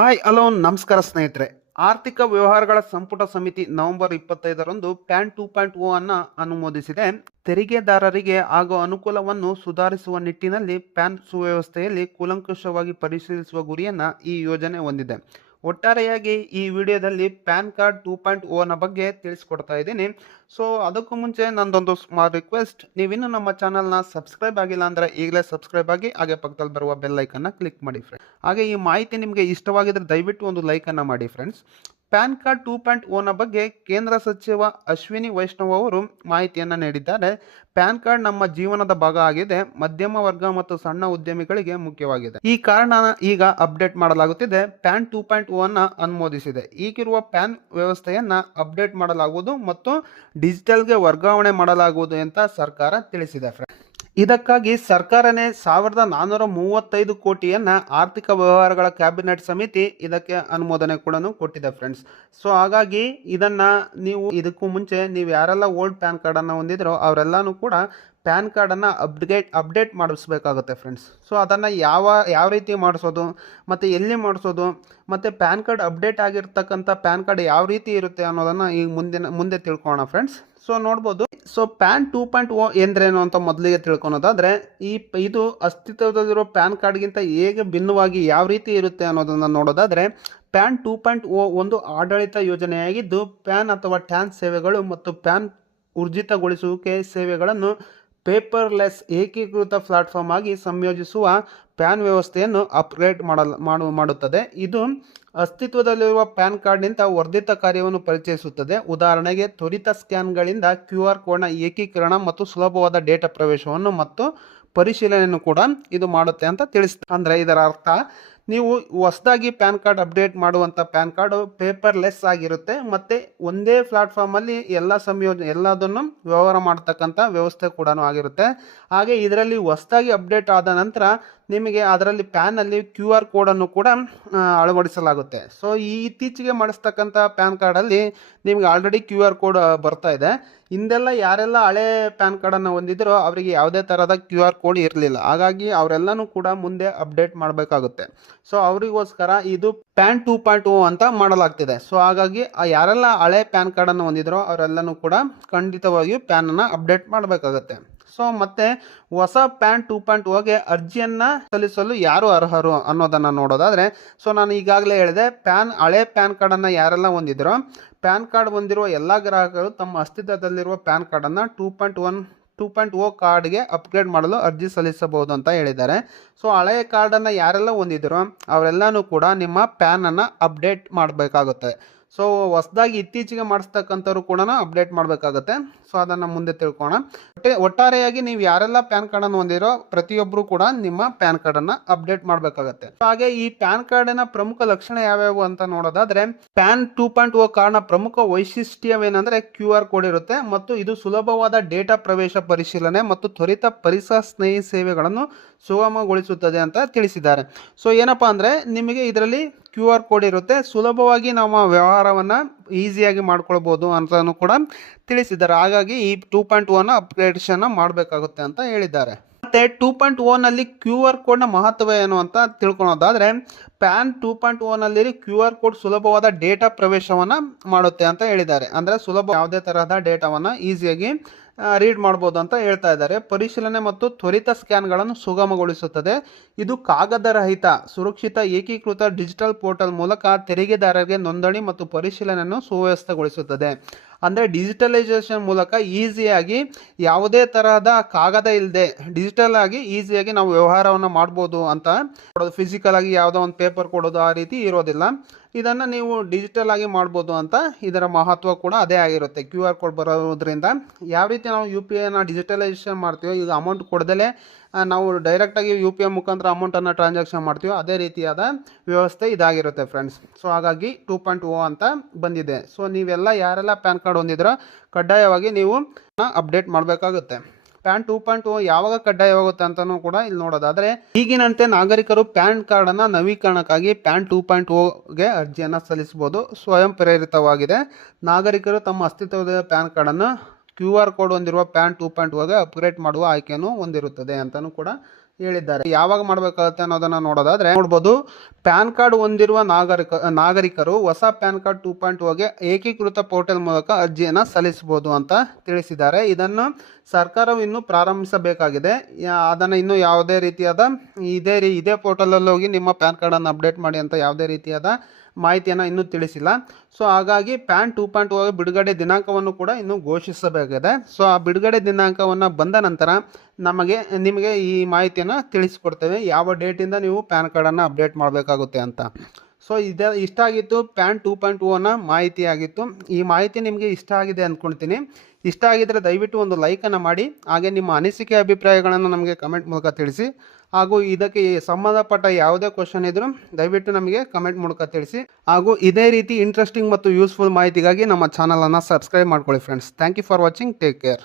Hi hello ನಮಸ್ಕಾರ ಸ್ನೇಹಿತರೆ. ಆರ್ಥಿಕ ವ್ಯವಹಾರಗಳ ಸಂಪುಟ ಸಮಿತಿ ನವೆಂಬರ್ 25ರಂದು ಪ್ಯಾನ್ 2.0 ಅನ್ನು ಅನುಮೋದಿಸಿದೆ. ತೆರಿಗೆದಾರರಿಗೆ ಆಗೋ ಅನುಕೂಲವನ್ನು ಸುಧಾರಿಸುವ ನಿಟ್ಟಿನಲ್ಲಿ ಪ್ಯಾನ್ ಸುವ್ಯವಸ್ಥೆಯಲ್ಲಿ ಕೂಲಂಕಷವಾಗಿ ಪರಿಶೀಲಿಸುವ ಗುರಿಯನ್ನು ಈ ಯೋಜನೆ ಹೊಂದಿದೆ. ಒಟ್ಟಾರೆಯಾಗಿ ಈ ವಿಡಿಯೋದಲ್ಲಿ ಪ್ಯಾನ್ ಕಾರ್ಡ್ 2.0ನ ಬಗ್ಗೆ ತಿಳಿಸ್ಕೊಡ್ತಾ ಇದ್ದೀನಿ. ಸೊ ಅದಕ್ಕೂ ಮುಂಚೆ ನಂದೊಂದು ಸ್ಮಾಲ್ ರಿಕ್ವೆಸ್ಟ್, ನೀವಿನ್ನೂ ನಮ್ಮ ಚಾನಲ್ನ ಸಬ್ಸ್ಕ್ರೈಬ್ ಆಗಿಲ್ಲ ಅಂದರೆ ಈಗಲೇ ಸಬ್ಸ್ಕ್ರೈಬ್ ಆಗಿ, ಹಾಗೆ ಪಕ್ಕದಲ್ಲಿ ಬರುವ ಬೆಲ್ ಐಕನ್ನ ಕ್ಲಿಕ್ ಮಾಡಿ ಫ್ರೆಂಡ್ಸ್. ಹಾಗೆ ಈ ಮಾಹಿತಿ ನಿಮಗೆ ಇಷ್ಟವಾಗಿದ್ದರೆ ದಯವಿಟ್ಟು ಒಂದು ಲೈಕನ್ನು ಮಾಡಿ ಫ್ರೆಂಡ್ಸ್. ಪ್ಯಾನ್ ಕಾರ್ಡ್ 2.0ನ ಬಗ್ಗೆ ಕೇಂದ್ರ ಸಚಿವ ಅಶ್ವಿನಿ ವೈಷ್ಣವ್ ಅವರು ಮಾಹಿತಿಯನ್ನು ನೀಡಿದ್ದಾರೆ. ಪ್ಯಾನ್ ಕಾರ್ಡ್ ನಮ್ಮ ಜೀವನದ ಭಾಗ ಆಗಿದೆ, ಮಧ್ಯಮ ವರ್ಗ ಮತ್ತು ಸಣ್ಣ ಉದ್ಯಮಿಗಳಿಗೆ ಮುಖ್ಯವಾಗಿದೆ. ಈ ಕಾರಣ ಈಗ ಅಪ್ಡೇಟ್ ಮಾಡಲಾಗುತ್ತಿದೆ. ಪ್ಯಾನ್ 2.0 ಅನ್ನು ಅನುಮೋದಿಸಿದೆ. ಈಗಿರುವ ಪ್ಯಾನ್ ವ್ಯವಸ್ಥೆಯನ್ನ ಅಪ್ಡೇಟ್ ಮಾಡಲಾಗುವುದು ಮತ್ತು ಡಿಜಿಟಲ್ಗೆ ವರ್ಗಾವಣೆ ಮಾಡಲಾಗುವುದು ಅಂತ ಸರ್ಕಾರ ತಿಳಿಸಿದೆ. ಇದಕ್ಕಾಗಿ ಸರ್ಕಾರನೇ 1435 ಕೋಟಿಯನ್ನು ಆರ್ಥಿಕ ವ್ಯವಹಾರಗಳ ಕ್ಯಾಬಿನೆಟ್ ಸಮಿತಿ ಇದಕ್ಕೆ ಅನುಮೋದನೆ ಕೂಡ ಕೊಟ್ಟಿದೆ ಫ್ರೆಂಡ್ಸ್. ಸೊ ಹಾಗಾಗಿ ನೀವು ಇದಕ್ಕೂ ಮುಂಚೆ ನೀವು ಯಾರೆಲ್ಲ ಓಲ್ಡ್ ಪ್ಯಾನ್ ಕಾರ್ಡನ್ನು ಹೊಂದಿದ್ರೋ ಅವರೆಲ್ಲನೂ ಕೂಡ ಪ್ಯಾನ್ ಕಾರ್ಡನ್ನು ಅಪ್ಡೇಟ್ ಮಾಡಿಸ್ಬೇಕಾಗುತ್ತೆ ಫ್ರೆಂಡ್ಸ್. ಸೊ ಅದನ್ನು ಯಾವ ರೀತಿ ಮಾಡಿಸೋದು ಮತ್ತು ಎಲ್ಲಿ ಮಾಡಿಸೋದು ಮತ್ತು ಪ್ಯಾನ್ ಕಾರ್ಡ್ ಅಪ್ಡೇಟ್ ಆಗಿರ್ತಕ್ಕಂಥ ಪ್ಯಾನ್ ಕಾರ್ಡ್ ಯಾವ ರೀತಿ ಇರುತ್ತೆ ಅನ್ನೋದನ್ನು ಈಗ ಮುಂದೆ ತಿಳ್ಕೊಳ್ಳೋಣ ಫ್ರೆಂಡ್ಸ್. ಸೊ ನೋಡ್ಬೋದು. ಸೊ ಪ್ಯಾನ್ 2.0 ಎಂದ್ರೇನು ಅಂತ ಮೊದಲಿಗೆ ತಿಳ್ಕೊಳೋದಾದರೆ, ಇದು ಅಸ್ತಿತ್ವದಲ್ಲಿರೋ ಪ್ಯಾನ್ ಕಾರ್ಡ್ಗಿಂತ ಹೇಗೆ ಭಿನ್ನವಾಗಿ ಯಾವ ರೀತಿ ಇರುತ್ತೆ ಅನ್ನೋದನ್ನು ನೋಡೋದಾದರೆ, ಪ್ಯಾನ್ 2.0 ಒಂದು ಆಡಳಿತ ಯೋಜನೆಯಾಗಿದ್ದು, ಪ್ಯಾನ್ ಅಥವಾ ಟ್ಯಾನ್ ಸೇವೆಗಳು ಮತ್ತು ಪ್ಯಾನ್ ಊರ್ಜಿತಗೊಳಿಸುವಿಕೆ ಸೇವೆಗಳನ್ನು ಪೇಪರ್ಲೆಸ್ ಏಕೀಕೃತ ಪ್ಲಾಟ್ಫಾರ್ಮ್ ಆಗಿ ಸಂಯೋಜಿಸುವ ಪ್ಯಾನ್ ವ್ಯವಸ್ಥೆಯನ್ನು ಅಪ್ಗ್ರೇಡ್ ಮಾಡುತ್ತದೆ. ಇದು ಅಸ್ತಿತ್ವದಲ್ಲಿರುವ ಪ್ಯಾನ್ ಕಾರ್ಡ್ನಿಂದ ವರ್ಧಿತ ಕಾರ್ಯವನ್ನು ಪರಿಚಯಿಸುತ್ತದೆ. ಉದಾಹರಣೆಗೆ, ತ್ವರಿತ ಸ್ಕ್ಯಾನ್ಗಳಿಂದ QR ಕೋಡ್ನ ಏಕೀಕರಣ ಮತ್ತು ಸುಲಭವಾದ ಡೇಟಾ ಪ್ರವೇಶವನ್ನು ಮತ್ತು ಪರಿಶೀಲನೆಯನ್ನು ಕೂಡ ಇದು ಮಾಡುತ್ತೆ ಅಂತ ತಿಳಿಸ್ತದೆ. ಅಂದರೆ ಇದರ ಅರ್ಥ, ನೀವು ಹೊಸದಾಗಿ ಪ್ಯಾನ್ ಕಾರ್ಡ್ ಅಪ್ಡೇಟ್ ಮಾಡುವಂಥ ಪ್ಯಾನ್ ಕಾರ್ಡು ಪೇಪರ್ಲೆಸ್ ಆಗಿರುತ್ತೆ ಮತ್ತು ಒಂದೇ ಪ್ಲಾಟ್ಫಾರ್ಮಲ್ಲಿ ಎಲ್ಲದನ್ನು ವ್ಯವಹಾರ ಮಾಡ್ತಕ್ಕಂಥ ವ್ಯವಸ್ಥೆ ಕೂಡ ಆಗಿರುತ್ತೆ. ಹಾಗೆ ಇದರಲ್ಲಿ ಹೊಸದಾಗಿ ಅಪ್ಡೇಟ್ ಆದ ನಂತರ ನಿಮಗೆ ಅದರಲ್ಲಿ ಪ್ಯಾನಲ್ಲಿ QR ಕೋಡನ್ನು ಕೂಡ ಅಳವಡಿಸಲಾಗುತ್ತೆ. ಸೊ ಇತ್ತೀಚೆಗೆ ಮಾಡಿಸ್ತಕ್ಕಂಥ ಪ್ಯಾನ್ ಕಾರ್ಡಲ್ಲಿ ನಿಮಗೆ ಆಲ್ರೆಡಿ QR ಕೋಡ್ ಬರ್ತಾ ಇದೆ. ಹಿಂದೆಲ್ಲ ಯಾರೆಲ್ಲ ಹಳೆ ಪ್ಯಾನ್ ಕಾರ್ಡನ್ನು ಹೊಂದಿದ್ರೋ ಅವರಿಗೆ ಯಾವುದೇ ಥರದ QR ಕೋಡ್ ಇರಲಿಲ್ಲ. ಹಾಗಾಗಿ ಅವರೆಲ್ಲನೂ ಕೂಡ ಮುಂದೆ ಅಪ್ಡೇಟ್ ಮಾಡಬೇಕಾಗುತ್ತೆ. ಸೊ ಅವರಿಗೋಸ್ಕರ ಇದು ಪ್ಯಾನ್ 2.0 ಅಂತ ಮಾಡಲಾಗ್ತಿದೆ. ಸೊ ಹಾಗಾಗಿ ಯಾರೆಲ್ಲ ಹಳೆ ಪ್ಯಾನ್ ಕಾರ್ಡನ್ನು ಹೊಂದಿದ್ರೋ ಅವರೆಲ್ಲನೂ ಕೂಡ ಖಂಡಿತವಾಗಿಯೂ ಪ್ಯಾನನ್ನು ಅಪ್ಡೇಟ್ ಮಾಡಬೇಕಾಗುತ್ತೆ. ಸೊ ಮತ್ತೆ ಹೊಸ ಪ್ಯಾನ್ 2.0ಗೆ ಅರ್ಜಿಯನ್ನು ಸಲ್ಲಿಸಲು ಯಾರು ಅರ್ಹರು ಅನ್ನೋದನ್ನು ನೋಡೋದಾದರೆ, ಸೊ ನಾನು ಈಗಾಗಲೇ ಹೇಳಿದೆ, ಹಳೆ ಪ್ಯಾನ್ ಕಾರ್ಡನ್ನು ಯಾರೆಲ್ಲ ಹೊಂದಿದ್ರೋ, ಪ್ಯಾನ್ ಕಾರ್ಡ್ ಹೊಂದಿರುವ ಎಲ್ಲ ಗ್ರಾಹಕರು ತಮ್ಮ ಅಸ್ತಿತ್ವದಲ್ಲಿರುವ ಪ್ಯಾನ್ ಕಾರ್ಡನ್ನು 2.0 ಕಾರ್ಡ್ಗೆ ಅಪ್ಗ್ರೇಡ್ ಮಾಡಲು ಅರ್ಜಿ ಸಲ್ಲಿಸಬಹುದು ಅಂತ ಹೇಳಿದ್ದಾರೆ. ಸೊ ಹಳೆಯ ಕಾರ್ಡನ್ನು ಯಾರೆಲ್ಲ ಹೊಂದಿದ್ರೋ ಅವರೆಲ್ಲನೂ ಕೂಡ ನಿಮ್ಮ ಪ್ಯಾನನ್ನು ಅಪ್ಡೇಟ್ ಮಾಡಬೇಕಾಗುತ್ತೆ. ಸೊ ಹೊಸದಾಗಿ ಇತ್ತೀಚೆಗೆ ಮಾಡಿಸ್ತಕ್ಕಂಥವ್ರು ಕೂಡ ಅಪ್ಡೇಟ್ ಮಾಡಬೇಕಾಗುತ್ತೆ. ಸೊ ಅದನ್ನು ಮುಂದೆ ತಿಳ್ಕೋಣ. ಒಟ್ಟಾರೆಯಾಗಿ ನೀವು ಯಾರೆಲ್ಲ ಪ್ಯಾನ್ ಕಾರ್ಡನ್ನು ಹೊಂದಿರೋ ಪ್ರತಿಯೊಬ್ಬರು ಕೂಡ ನಿಮ್ಮ ಪ್ಯಾನ್ ಕಾರ್ಡನ್ನು ಅಪ್ಡೇಟ್ ಮಾಡಬೇಕಾಗುತ್ತೆ. ಹಾಗೆ ಈ ಪ್ಯಾನ್ ಕಾರ್ಡಿನ ಪ್ರಮುಖ ಲಕ್ಷಣ ಯಾವ್ಯಾವು ಅಂತ ನೋಡೋದಾದ್ರೆ, ಪ್ಯಾನ್ 2.0 ಕಾರ್ಡ್ನ ಪ್ರಮುಖ ವೈಶಿಷ್ಟ್ಯವೇನೆಂದರೆ QR ಕೋಡ್ ಇರುತ್ತೆ ಮತ್ತು ಇದು ಸುಲಭವಾದ ಡೇಟಾ ಪ್ರವೇಶ ಪರಿಶೀಲನೆ ಮತ್ತು ತ್ವರಿತ ಪರಿಸರ ಸ್ನೇಹಿ ಸೇವೆಗಳನ್ನು ಸುಗಮಗೊಳಿಸುತ್ತದೆ ಅಂತ ತಿಳಿಸಿದ್ದಾರೆ. ಸೊ ಏನಪ್ಪಾ ಅಂದರೆ, ನಿಮಗೆ ಇದರಲ್ಲಿ QR ಕೋಡ್ ಇರುತ್ತೆ, ಸುಲಭವಾಗಿ ನಮ್ಮ ವ್ಯವಹಾರವನ್ನು ಈಸಿಯಾಗಿ ಮಾಡ್ಕೊಳ್ಬೋದು ಅಂತಲೂ ಕೂಡ ತಿಳಿಸಿದ್ದಾರೆ. ಹಾಗಾಗಿ ಈ 2.0ನ ಅಪ್ಗ್ರೇಡೇಷನ್ ಮಾಡಬೇಕಾಗುತ್ತೆ ಅಂತ ಹೇಳಿದ್ದಾರೆ. ಮತ್ತು 2.0ನಲ್ಲಿ QR ಕೋಡ್ನ ಮಹತ್ವ ಏನು ಅಂತ ತಿಳ್ಕೊಳೋದಾದರೆ, ಪ್ಯಾನ್ 2.0ನಲ್ಲಿ QR ಕೋಡ್ ಸುಲಭವಾದ ಡೇಟಾ ಪ್ರವೇಶವನ್ನು ಮಾಡುತ್ತೆ ಅಂತ ಹೇಳಿದ್ದಾರೆ. ಅಂದರೆ ಯಾವುದೇ ತರಹದ ಡೇಟಾವನ್ನು ಈಸಿಯಾಗಿ ರೀಡ್ ಮಾಡ್ಬೋದು ಅಂತ ಹೇಳ್ತಾ ಇದ್ದಾರೆ. ಪರಿಶೀಲನೆ ಮತ್ತು ತ್ವರಿತ ಸ್ಕ್ಯಾನ್ಗಳನ್ನು ಸುಗಮಗೊಳಿಸುತ್ತದೆ. ಇದು ಕಾಗದರಹಿತ ಸುರಕ್ಷಿತ ಏಕೀಕೃತ ಡಿಜಿಟಲ್ ಪೋರ್ಟಲ್ ಮೂಲಕ ತೆರಿಗೆದಾರರಿಗೆ ನೋಂದಣಿ ಮತ್ತು ಪರಿಶೀಲನೆಯನ್ನು ಸುವ್ಯವಸ್ಥೆಗೊಳಿಸುತ್ತದೆ. ಅಂದರೆ ಡಿಜಿಟಲೈಸೇಷನ್ ಮೂಲಕ ಈಸಿಯಾಗಿ ಯಾವುದೇ ತರಹದ ಕಾಗದ ಇಲ್ಲದೆ ಡಿಜಿಟಲ್ ಆಗಿ ಈಸಿಯಾಗಿ ನಾವು ವ್ಯವಹಾರವನ್ನು ಮಾಡ್ಬೋದು ಅಂತ. ಫಿಸಿಕಲ್ ಆಗಿ ಯಾವುದೋ ಒಂದು ಪೇಪರ್ ಕೊಡೋದು ಆ ರೀತಿ ಇರೋದಿಲ್ಲ. ಇದನ್ನು ನೀವು ಡಿಜಿಟಲ್ ಆಗಿ ಮಾಡ್ಬೋದು ಅಂತ ಇದರ ಮಹತ್ವ ಕೂಡ ಅದೇ ಆಗಿರುತ್ತೆ. QR ಕೋಡ್ ಬರೋದ್ರಿಂದ ಯಾವ ರೀತಿ ನಾವು UPIನ ಡಿಜಿಟಲೈಸೇಷನ್ ಮಾಡ್ತೀವೋ, ಈಗ ಅಮೌಂಟ್ ಕೊಡದಲೇ ನಾವು ಡೈರೆಕ್ಟಾಗಿ UPI ಮುಖಾಂತರ ಅಮೌಂಟನ್ನು ಟ್ರಾನ್ಸಾಕ್ಷನ್ ಮಾಡ್ತೀವೋ ಅದೇ ರೀತಿಯಾದ ವ್ಯವಸ್ಥೆ ಇದಾಗಿರುತ್ತೆ ಫ್ರೆಂಡ್ಸ್. ಸೊ ಹಾಗಾಗಿ 2.0 ಅಂತ ಬಂದಿದೆ. ಸೊ ನೀವೆಲ್ಲ ಯಾರೆಲ್ಲ ಪ್ಯಾನ್ ಕಾರ್ಡ್ ಹೊಂದಿದ್ರೋ ಕಡ್ಡಾಯವಾಗಿ ನೀವು ಅಪ್ಡೇಟ್ ಮಾಡಬೇಕಾಗುತ್ತೆ. ಪ್ಯಾನ್ 2.0 ಯಾವಾಗ ಕಡ್ಡಾಯವಾಗುತ್ತೆ ಅಂತಲೂ ಕೂಡ ಇಲ್ಲಿ ನೋಡೋದಾದರೆ, ಈಗಿನಂತೆ ನಾಗರಿಕರು ಪ್ಯಾನ್ ಕಾರ್ಡನ್ನು ನವೀಕರಣಕ್ಕಾಗಿ ಪ್ಯಾನ್ 2.0ಗೆ ಅರ್ಜಿಯನ್ನು ಸಲ್ಲಿಸಬಹುದು. ಸ್ವಯಂ ಪ್ರೇರಿತವಾಗಿದೆ. ನಾಗರಿಕರು ತಮ್ಮ ಅಸ್ತಿತ್ವದ ಪ್ಯಾನ್ ಕಾರ್ಡನ್ನು QR ಕೋಡ್ ಹೊಂದಿರುವ ಪ್ಯಾನ್ 2.0ಗೆ ಅಪ್ಗ್ರೇಡ್ ಮಾಡುವ ಆಯ್ಕೆಯನ್ನು ಹೊಂದಿರುತ್ತದೆ ಅಂತಲೂ ಕೂಡ ಹೇಳಿದ್ದಾರೆ. ಯಾವಾಗ ಮಾಡಬೇಕಾಗುತ್ತೆ ಅನ್ನೋದನ್ನ ನೋಡೋದಾದ್ರೆ ನೋಡ್ಬೋದು, ಪ್ಯಾನ್ ಕಾರ್ಡ್ ಹೊಂದಿರುವ ನಾಗರಿಕರು ಹೊಸ ಪ್ಯಾನ್ ಕಾರ್ಡ್ 2.0ಗೆ ಏಕೀಕೃತ ಪೋರ್ಟಲ್ ಮೂಲಕ ಅರ್ಜಿಯನ್ನು ಸಲ್ಲಿಸಬಹುದು ಅಂತ ತಿಳಿಸಿದ್ದಾರೆ. ಇದನ್ನು ಸರ್ಕಾರವು ಇನ್ನೂ ಪ್ರಾರಂಭಿಸಬೇಕಾಗಿದೆ. ಅದನ್ನು ಇನ್ನೂ ಯಾವುದೇ ರೀತಿಯಾದ ಇದೇ ಪೋರ್ಟಲಲ್ಲಿ ಹೋಗಿ ನಿಮ್ಮ ಪ್ಯಾನ್ ಕಾರ್ಡನ್ನು ಅಪ್ಡೇಟ್ ಮಾಡಿ ಅಂತ ಯಾವುದೇ ರೀತಿಯಾದ ಮಾಹಿತಿಯನ್ನು ಇನ್ನೂ ತಿಳಿಸಿಲ್ಲ. ಸೊ ಹಾಗಾಗಿ ಪ್ಯಾನ್ 2.0 ಬಿಡುಗಡೆ ದಿನಾಂಕವನ್ನು ಕೂಡ ಇನ್ನೂ ಘೋಷಿಸಬೇಕಿದೆ. ಸೊ ಆ ಬಿಡುಗಡೆ ದಿನಾಂಕವನ್ನು ಬಂದ ನಂತರ ನಿಮಗೆ ಈ ಮಾಹಿತಿಯನ್ನು ತಿಳಿಸ್ಕೊಡ್ತೇವೆ, ಯಾವ ಡೇಟಿಂದ ನೀವು ಪ್ಯಾನ್ ಕಾರ್ಡನ್ನು ಅಪ್ಡೇಟ್ ಮಾಡಬೇಕಾಗುತ್ತೆ ಅಂತ. ಸೊ ಇಷ್ಟ ಆಗಿತ್ತು ಪ್ಯಾನ್ 2.0ನ ಮಾಹಿತಿ ಆಗಿತ್ತು. ಈ ಮಾಹಿತಿ ನಿಮಗೆ ಇಷ್ಟ ಆಗಿದೆ ಅಂದ್ಕೊಳ್ತೀನಿ. ಇಷ್ಟ ಆಗಿದ್ದರೆ ದಯವಿಟ್ಟು ಒಂದು ಲೈಕನ್ನು ಮಾಡಿ, ಹಾಗೆ ನಿಮ್ಮ ಅನಿಸಿಕೆ ಅಭಿಪ್ರಾಯಗಳನ್ನು ನಮಗೆ ಕಮೆಂಟ್ ಮೂಲಕ ತಿಳಿಸಿ. ಹಾಗೂ ಇದಕ್ಕೆ ಸಂಬಂಧಪಟ್ಟ ಯಾವುದೇ ಕ್ವಶನ್ ಇದ್ದರೂ ದಯವಿಟ್ಟು ನಮಗೆ ಕಮೆಂಟ್ ಮೂಲಕ ತಿಳಿಸಿ. ಹಾಗೂ ಇದೇ ರೀತಿ ಇಂಟ್ರೆಸ್ಟಿಂಗ್ ಮತ್ತು ಯೂಸ್ಫುಲ್ ಮಾಹಿತಿಗಾಗಿ ನಮ್ಮ ಚಾನಲನ್ನು ಸಬ್ಸ್ಕ್ರೈಬ್ ಮಾಡ್ಕೊಳ್ಳಿ friends. Thank you for watching. Take care.